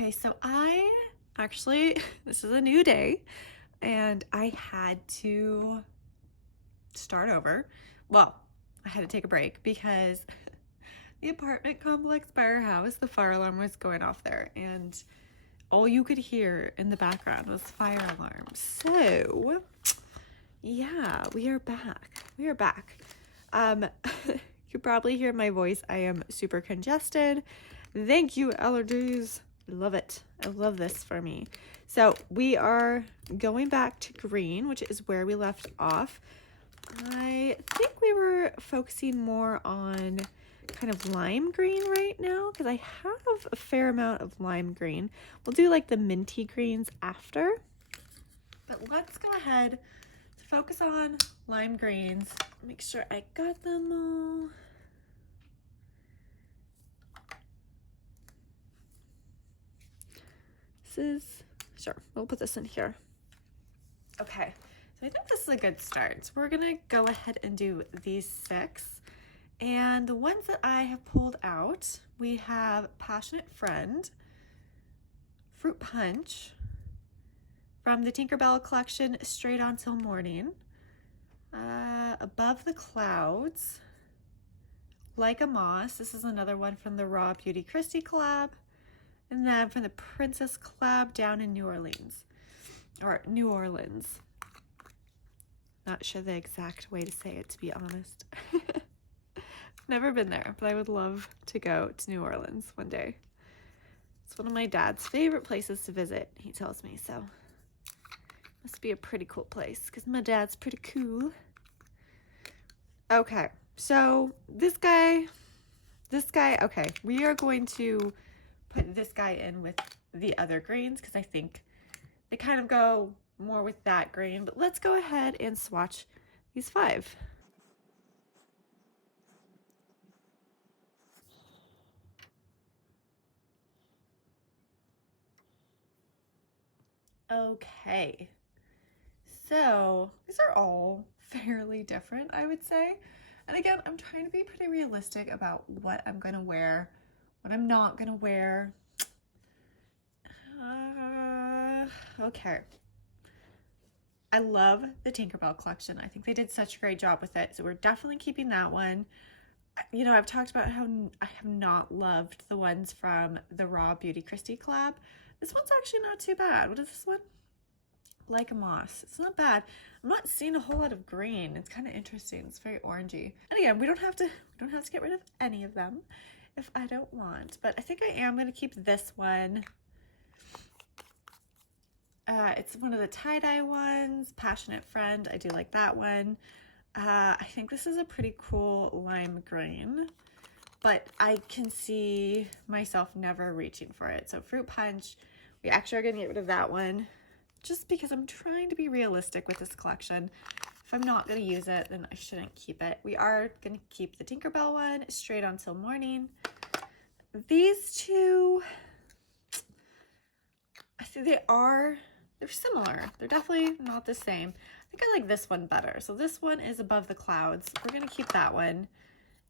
Okay, so this is a new day and I had to start over. Well, I had to take a break because the apartment complex by our house, the fire alarm was going off there and all you could hear in the background was fire alarms. So, yeah, we are back. We are back. You could probably hear my voice. I am super congested. Thank you, allergies. Love it. I love this for me. So we are going back to green, which is where we left off. I think we were focusing more on kind of lime green right now because I have a fair amount of lime green. We'll do like the minty greens after. But let's go ahead to focus on lime greens. Make sure I got them all. Sure, we'll put this in here. Okay, so I think this is a good start. So we're gonna go ahead and do these 6. And the ones that I have pulled out, we have Passionate Friend, Fruit Punch, from the Tinkerbell collection, Straight On Till Morning, Above the Clouds, Like a Moss. This is another one from the Raw Beauty Christie collab. And then from the Princess collab, Down in New Orleans. Or New Orleans. Not sure the exact way to say it, to be honest. Never been there, but I would love to go to New Orleans one day. It's one of my dad's favorite places to visit, he tells me, so must be a pretty cool place because my dad's pretty cool. Okay, so this guy, okay, we are going to put this guy in with the other greens because I think they kind of go more with that green, but let's go ahead and swatch these 5. Okay, so these are all fairly different, I would say. And again, I'm trying to be pretty realistic about what I'm gonna wear, what I'm not gonna wear. Okay. I love the Tinkerbell collection. I think they did such a great job with it. So we're definitely keeping that one. You know, I've talked about how I have not loved the ones from the Raw Beauty Christie collab. This one's actually not too bad. What is this one? Like a Moss. It's not bad. I'm not seeing a whole lot of green. It's kind of interesting. It's very orangey. And again, we don't have to get rid of any of them if I don't want. But I think I am going to keep this one. It's one of the tie-dye ones, Passionate Friend. I do like that one. I think this is a pretty cool lime green, but I can see myself never reaching for it. So Fruit Punch, we actually are going to get rid of that one just because I'm trying to be realistic with this collection. If I'm not going to use it, then I shouldn't keep it. We are going to keep the Tinkerbell one, Straight On Till Morning. These two, I think they're similar. They're definitely not the same. I think I like this one better. So this one is Above the Clouds. We're gonna keep that one.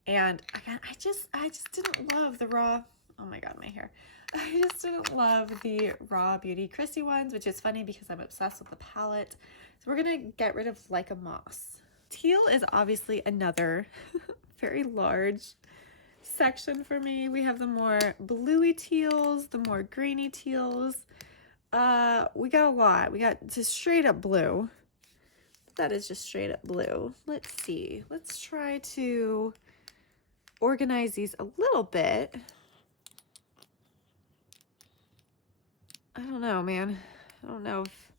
And again, I just didn't love the raw. Oh my god, my hair. I just didn't love the Raw Beauty Christie ones, which is funny because I'm obsessed with the palette. So we're gonna get rid of Like a Moss. Teal is obviously another very large section for me. We have the more bluey teals, the more greeny teals. We got a lot. We got just straight up blue. That is just straight up blue. Let's see. Let's try to organize these a little bit. I don't know, man. I don't know if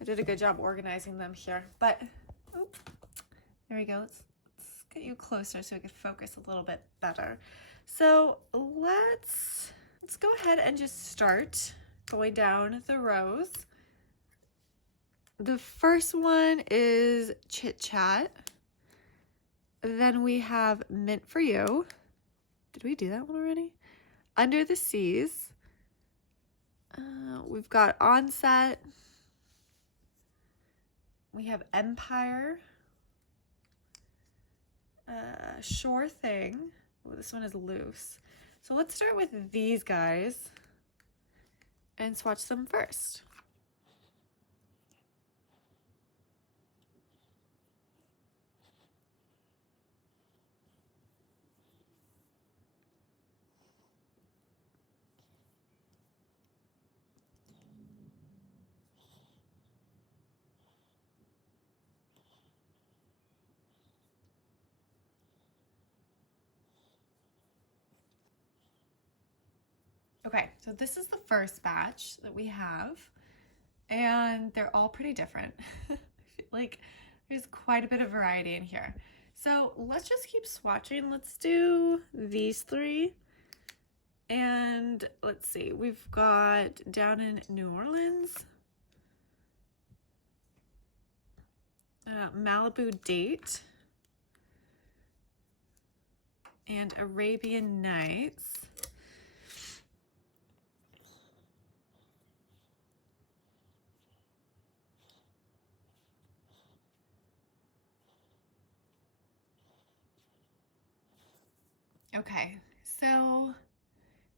I did a good job organizing them here, but there we go. Let's get you closer so we can focus a little bit better. So let's go ahead and just start going down the rows. The first one is Chit Chat. Then we have Mint for You. Did we do that one already? Under the Seas. We've got Onset. We have Empire. Sure Thing. Oh, this one is loose. So let's start with these guys. and swatch them first. Okay, so this is the first batch that we have, and they're all pretty different. I feel like there's quite a bit of variety in here. So let's just keep swatching. Let's do these three. And let's see, we've got down in New Orleans, Malibu Date, and Arabian Nights. Okay, so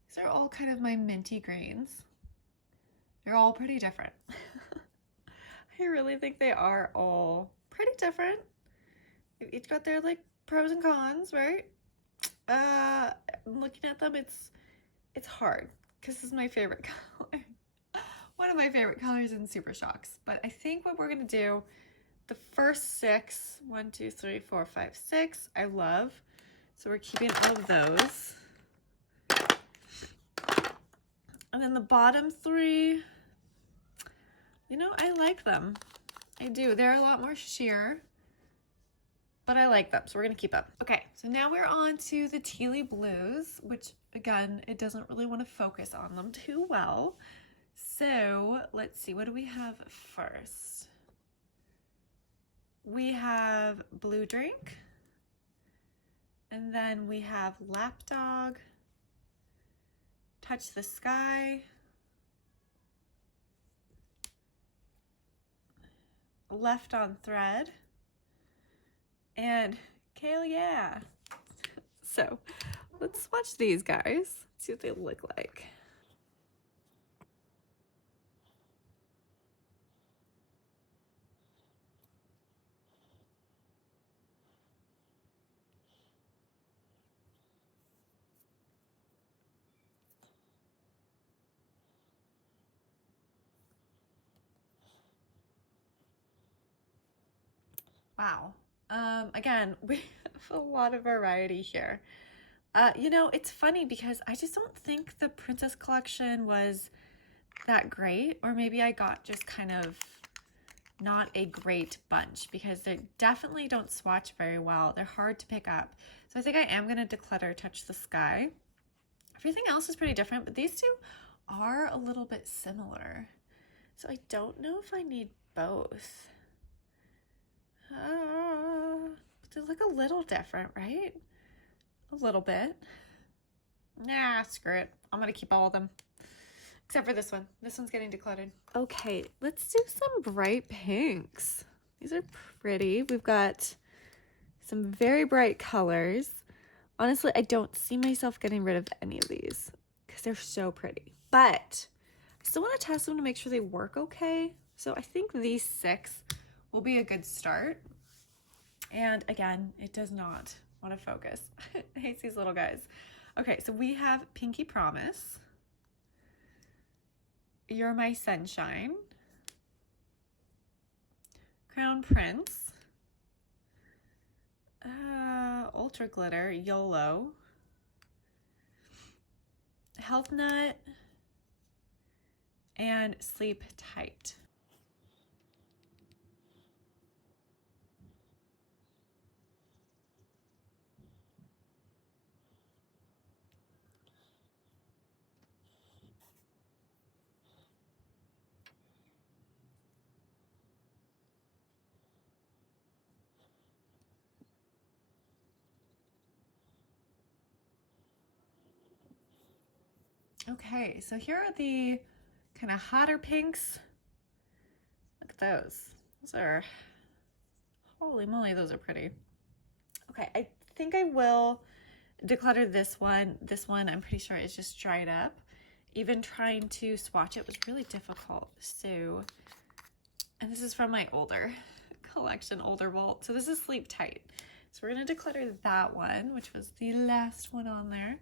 these are all kind of my minty greens. They're all pretty different. I really think they are all pretty different. They've each got their like pros and cons, right? Looking at them, it's hard because this is my favorite color. One of my favorite colors in Super Shocks. But I think what we're gonna do, the first six, 1, 2, 3, 4, 5, 6, I love. So we're keeping all of those. And then the bottom three, you know, I like them. I do. They're a lot more sheer, but I like them, so we're gonna keep them. Okay, so now we're on to the tealy blues, which again, it doesn't really want to focus on them too well. So let's see, what do we have first? We have Blue Drink, and then we have Lapdog, Touch the Sky, Left on Thread, and Kale Yeah. So let's watch these guys, see what they look like. Wow. Again, we have a lot of variety here. You know, it's funny because I just don't think the Princess collection was that great, or maybe I got just kind of not a great bunch because they definitely don't swatch very well. They're hard to pick up. So I think I am going to declutter Touch the Sky. Everything else is pretty different, but these two are a little bit similar. So I don't know if I need both. They look a little different, right? A little bit. Nah, screw it. I'm gonna keep all of them. Except for this one. This one's getting decluttered. Okay, let's do some bright pinks. These are pretty. We've got some very bright colors. Honestly, I don't see myself getting rid of any of these because they're so pretty. But I still want to test them to make sure they work okay. So I think these 6 will be a good start. And again, it does not want to focus. I hate these little guys. Okay, so we have Pinky Promise, You're My Sunshine, Crown Prince, Ultra Glitter, YOLO, Health Nut, and Sleep Tight. Okay, so here are the kind of hotter pinks. Look at those. Those are, holy moly, those are pretty. Okay, I think I will declutter this one. This one, I'm pretty sure is just dried up. even trying to swatch it was really difficult. So, and this is from my older collection, older vault. So this is Sleep Tight. So we're gonna declutter that one, which was the last one on there.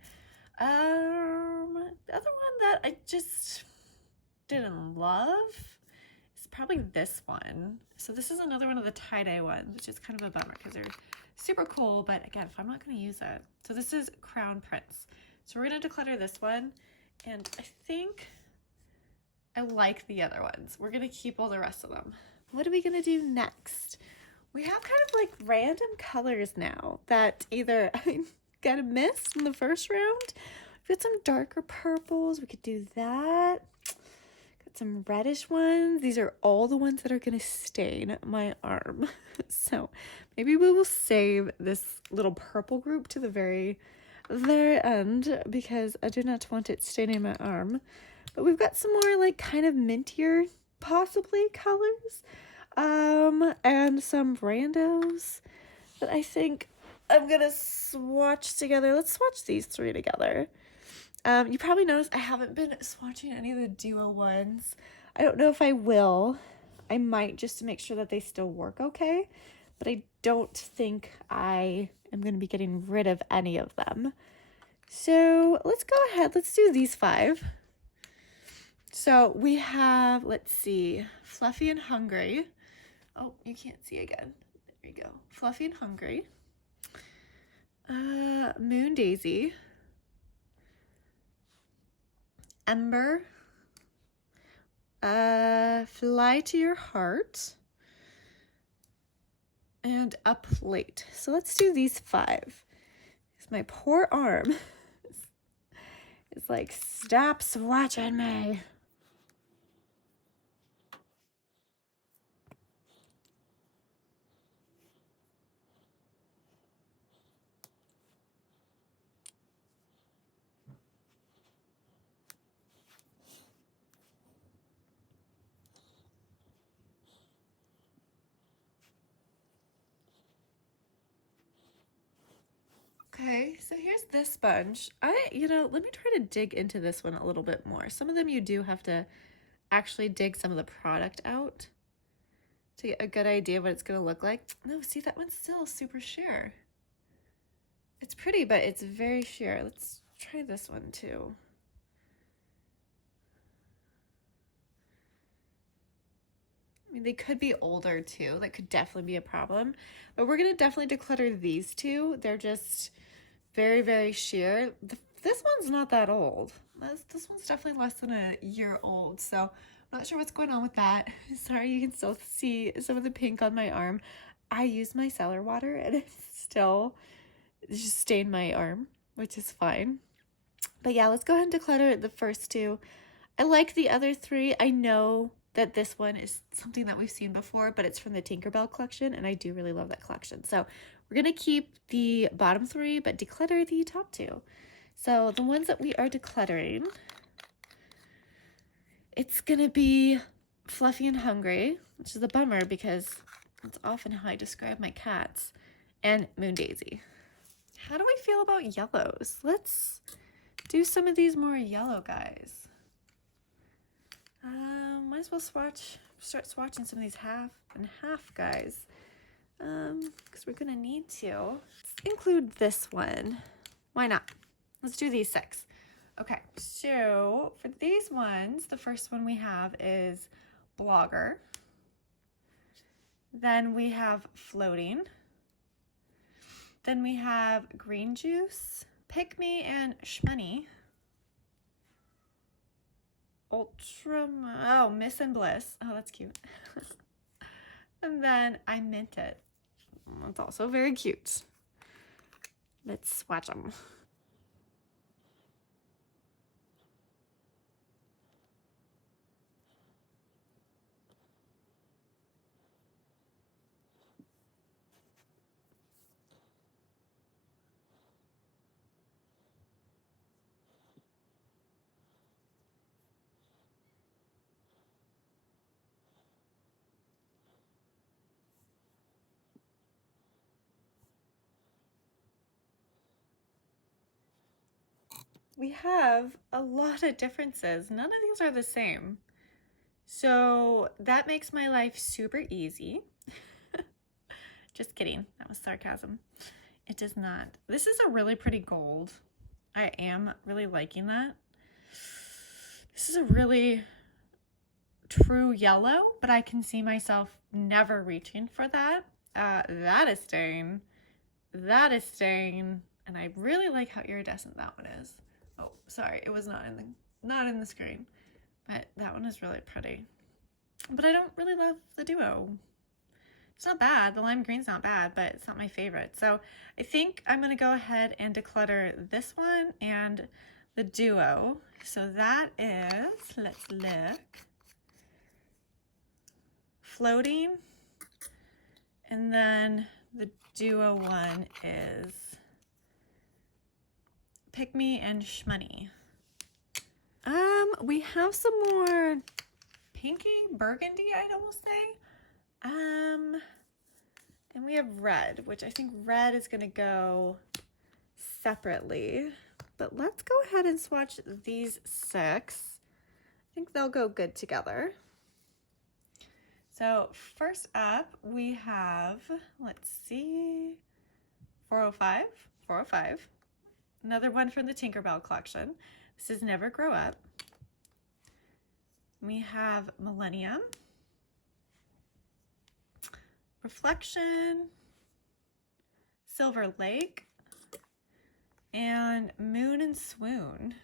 The other one that I just didn't love is probably this one. So this is another one of the tie-dye ones, which is kind of a bummer because they're super cool, but again, if I'm not gonna use it. So this is Crown Prince. So we're gonna declutter this one, and I think I like the other ones. We're gonna keep all the rest of them. What are we gonna do next? We have kind of like random colors now that either I got a miss in the first round. We've got some darker purples. We could do that. Got some reddish ones. These are all the ones that are gonna stain my arm. So maybe we will save this little purple group to the very end because I do not want it staining my arm. But we've got some more like kind of mintier possibly colors. And some randos that I think I'm gonna swatch together. Let's swatch these three together. You probably noticed I haven't been swatching any of the duo ones. I don't know if I will. I might, just to make sure that they still work okay, but I don't think I am gonna be getting rid of any of them. So let's go ahead, let's do these 5. So we have, let's see, Fluffy and Hungry. Oh, you can't see again. There you go. Fluffy and Hungry. Moon Daisy. Ember. Fly to Your Heart. And A Plate. So let's do these 5. Because my poor arm is like, stop swatching me. Okay, so here's this sponge. Let me try to dig into this one a little bit more. Some of them you do have to actually dig some of the product out to get a good idea of what it's going to look like. No, see, that one's still super sheer. It's pretty, but it's very sheer. Let's try this one too. I mean, they could be older too. That could definitely be a problem. But we're going to definitely declutter these two. They're just very, very sheer. This one's not that old. This one's definitely less than a year old. So I'm not sure what's going on with that. Sorry, you can still see some of the pink on my arm. I use my cellar water and it's still just stained my arm, which is fine. But yeah, let's go ahead and declutter the first 2. I like the other 3. I know that this one is something that we've seen before, but it's from the Tinkerbell collection, and I do really love that collection. So we're going to keep the bottom 3, but declutter the top 2. So the ones that we are decluttering, it's going to be Fluffy and Hungry, which is a bummer because that's often how I describe my cats, and Moon Daisy. How do we feel about yellows? Let's do some of these more yellow guys. Might as well start swatching some of these half and half guys. Because we're gonna need to. Let's include this one. Why not? Let's do these 6. Okay, so for these ones, the first one we have is Blogger. Then we have Floating. Then we have Green Juice, Pick Me, and Shmoney. Miss and Bliss. Oh, that's cute. And then I Mint It. That's also very cute. Let's swatch them. we have a lot of differences. None of these are the same. So that makes my life super easy. Just kidding. That was sarcasm. It does not. This is a really pretty gold. I am really liking that. This is a really true yellow, but I can see myself never reaching for that. That is staying. That is staying. And I really like how iridescent that one is. Oh, sorry. It was not in the screen. But that one is really pretty. But I don't really love the duo. It's not bad. The lime green's not bad, but it's not my favorite. So I think I'm going to go ahead and declutter this one and the duo. So that is, let's look, Floating. And then the duo one is Pick Me and Shmoney. We have some more pinky, burgundy, I'd almost say. And we have red, which I think red is gonna go separately. But let's go ahead and swatch these 6. I think they'll go good together. So first up, we have, let's see, 405. Another one from the Tinkerbell collection. This is Never Grow Up. We have Millennium, Reflection, Silver Lake, and Moon and Swoon.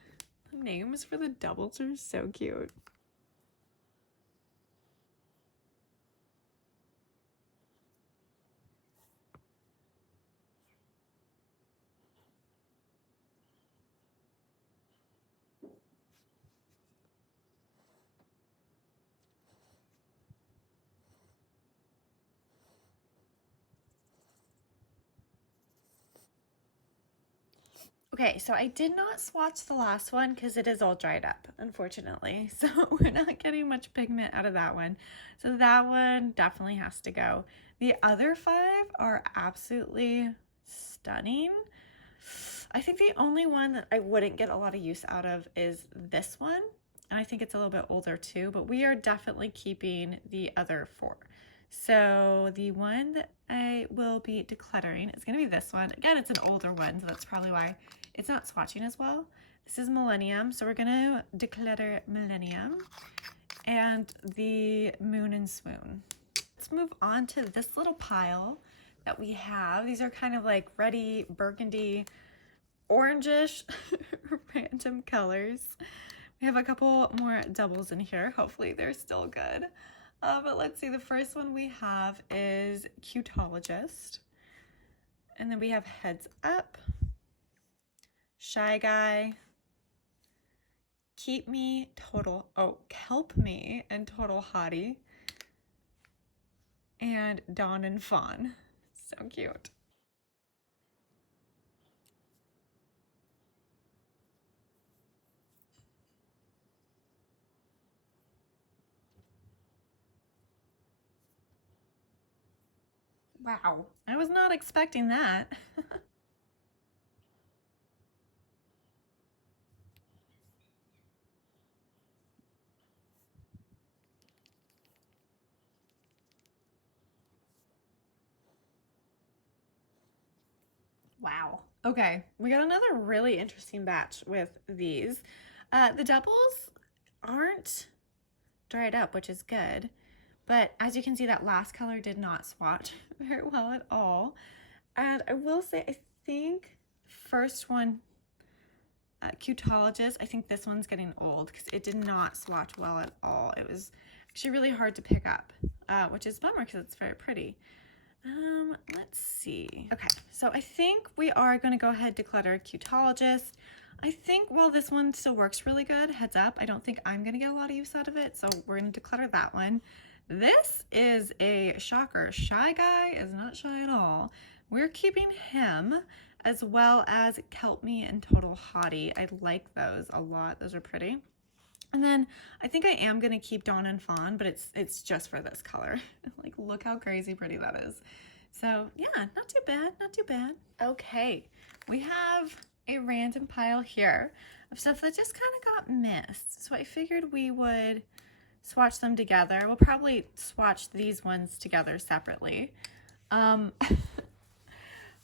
The names for the doubles are so cute. Okay, so I did not swatch the last one because it is all dried up, unfortunately. So we're not getting much pigment out of that one. So that one definitely has to go. The other 5 are absolutely stunning. I think the only one that I wouldn't get a lot of use out of is this one. And I think it's a little bit older too, but we are definitely keeping the other 4. So the one that I will be decluttering is going to be this one. Again, it's an older one, so that's probably why it's not swatching as well. This is Millennium, so we're going to declutter Millennium and the Moon and Swoon. Let's move on to this little pile that we have. These are kind of like reddy, burgundy, orangish, random colors. We have a couple more doubles in here. Hopefully they're still good. But let's see, the first one we have is Cutologist. And then we have Heads Up, Shy Guy, Help Me, and Total Hottie, and Dawn and Fawn. So cute. Wow, I was not expecting that. Wow. Okay, we got another really interesting batch with these. The doubles aren't dried up, which is good. But as you can see, that last color did not swatch very well at all. And I will say, I think first one, Cutologist, I think this one's getting old because it did not swatch well at all. It was actually really hard to pick up, which is a bummer because it's very pretty. Let's see. Okay, so I think we are going to go ahead and declutter Cutologist. I think while this one still works really good, Heads Up, I don't think I'm going to get a lot of use out of it, so we're going to declutter that one. This is a shocker. Shy Guy is not shy at all. We're keeping him, as well as Help Me and Total Hottie. I like those a lot. Those are pretty. And then I think I am going to keep Dawn and Fawn, but it's just for this color. Like, look how crazy pretty that is. So yeah, not too bad, not too bad. Okay, we have a random pile here of stuff that just kind of got missed. So I figured we would swatch them together. We'll probably swatch these ones together separately.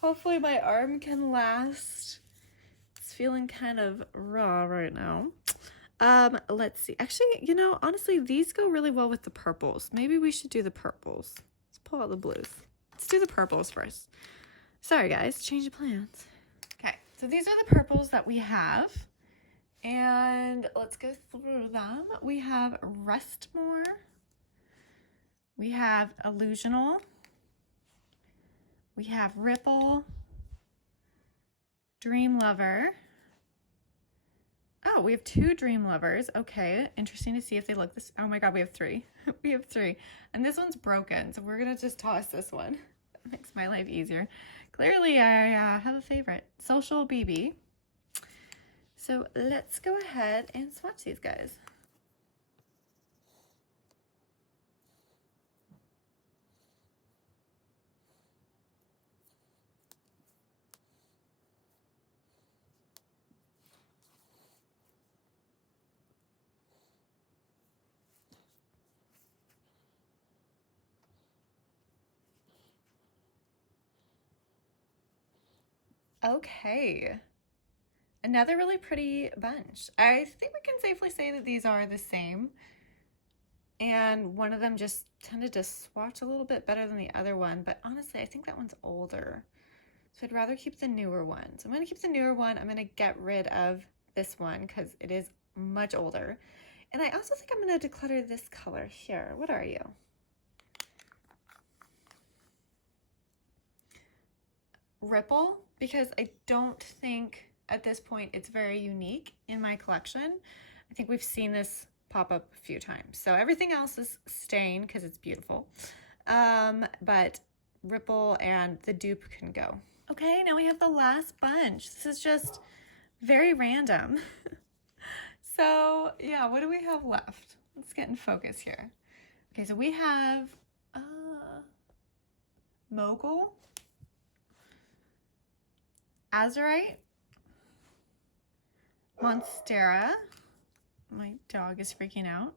Hopefully my arm can last. It's feeling kind of raw right now. Let's see. Actually, you know, honestly, these go really well with the purples. Maybe we should do the purples. Let's pull out the blues. Let's do the purples first. Sorry, guys. Change of plans. Okay, so these are the purples that we have. And let's go through them. We have Restmore. We have Illusional. We have Ripple. Dream Lover. Oh, we have 2 Dream Lovers. Okay, interesting to see if they look this. Oh my God, we have 3. We have 3. And this one's broken, so we're going to just toss this one. That makes my life easier. Clearly, I have a favorite. Social BB. So let's go ahead and swatch these guys. Okay. Another really pretty bunch. I think we can safely say that these are the same. And one of them just tended to swatch a little bit better than the other one. But honestly, I think that one's older. So I'd rather keep the newer one. So I'm going to keep the newer one. I'm going to get rid of this one because it is much older. And I also think I'm going to declutter this color here. What are you? Ripple, because I don't think at this point it's very unique in my collection. I think we've seen this pop up a few times. So everything else is Stain because it's beautiful. But Ripple and the dupe can go. Okay, now we have the last bunch. This is just very random. So yeah, what do we have left? Let's get in focus here. Okay, so we have Mogul, Azurite, Monstera. My dog is freaking out.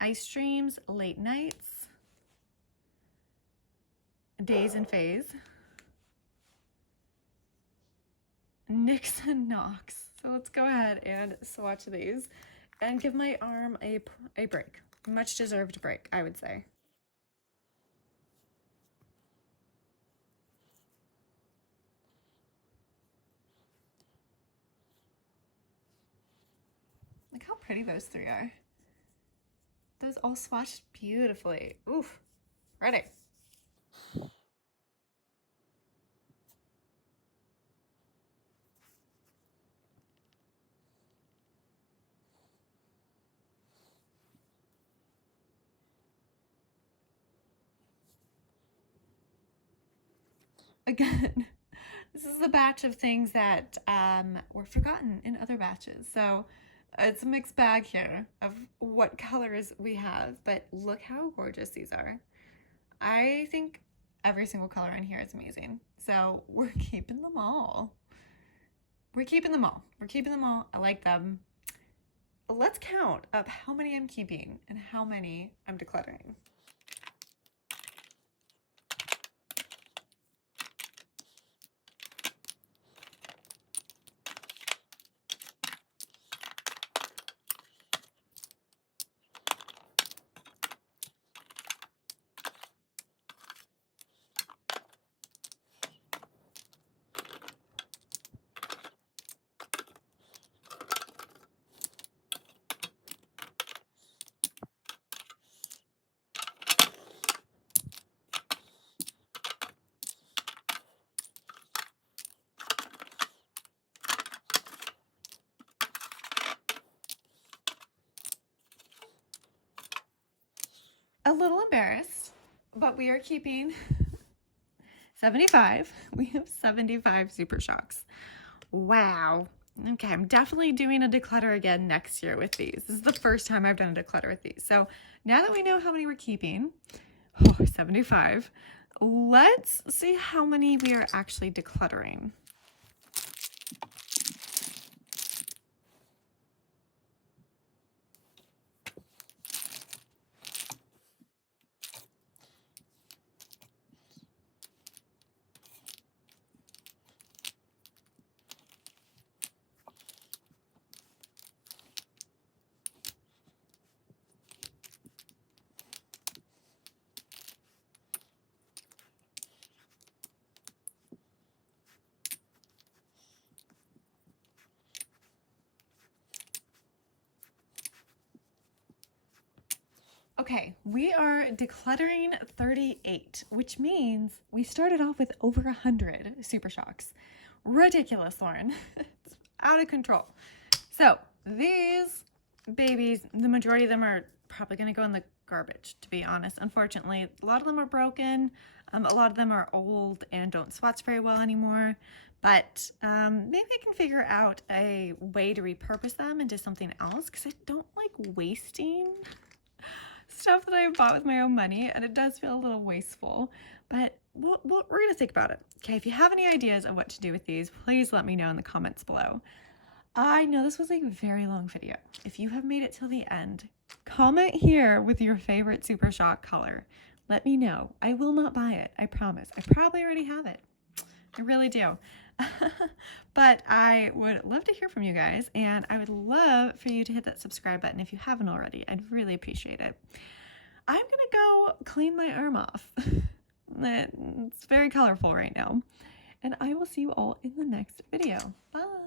Ice Dreams, Late Nights, Days and Phase, Nixon Knox. So let's go ahead and swatch these and give my arm a break. Much deserved break, I would say. Look how pretty those 3 are. Those all swatched beautifully. Oof. Ready. Again, this is a batch of things that were forgotten in other batches. So it's a mixed bag here of what colors we have, but look how gorgeous these are. I think every single color in here is amazing. So we're keeping them all. We're keeping them all. We're keeping them all. I like them. Let's count up how many I'm keeping and how many I'm decluttering. A little embarrassed, but we are keeping 75. We have 75 Super Shocks. Wow. Okay, I'm definitely doing a declutter again next year with these. This is the first time I've done a declutter with these. So now that we know how many we're keeping, 75, let's see how many we are actually decluttering. Okay, we are decluttering 38, which means we started off with over 100 Super Shocks. Ridiculous, Lauren. It's out of control. So these babies, the majority of them are probably going to go in the garbage, to be honest. Unfortunately, a lot of them are broken. A lot of them are old and don't swatch very well anymore. But maybe I can figure out a way to repurpose them into something else, because I don't like wasting stuff that I bought with my own money, and it does feel a little wasteful. But we're going to think about it. Okay, if you have any ideas of what to do with these, please let me know in the comments below. I know this was a very long video. If you have made it till the end, comment here with your favorite Super Shock color. Let me know. I will not buy it, I promise. I probably already have it. I really do. But I would love to hear from you guys, and I would love for you to hit that subscribe button if you haven't already. I'd really appreciate it. I'm gonna go clean my arm off. It's very colorful right now. And I will see you all in the next video. Bye.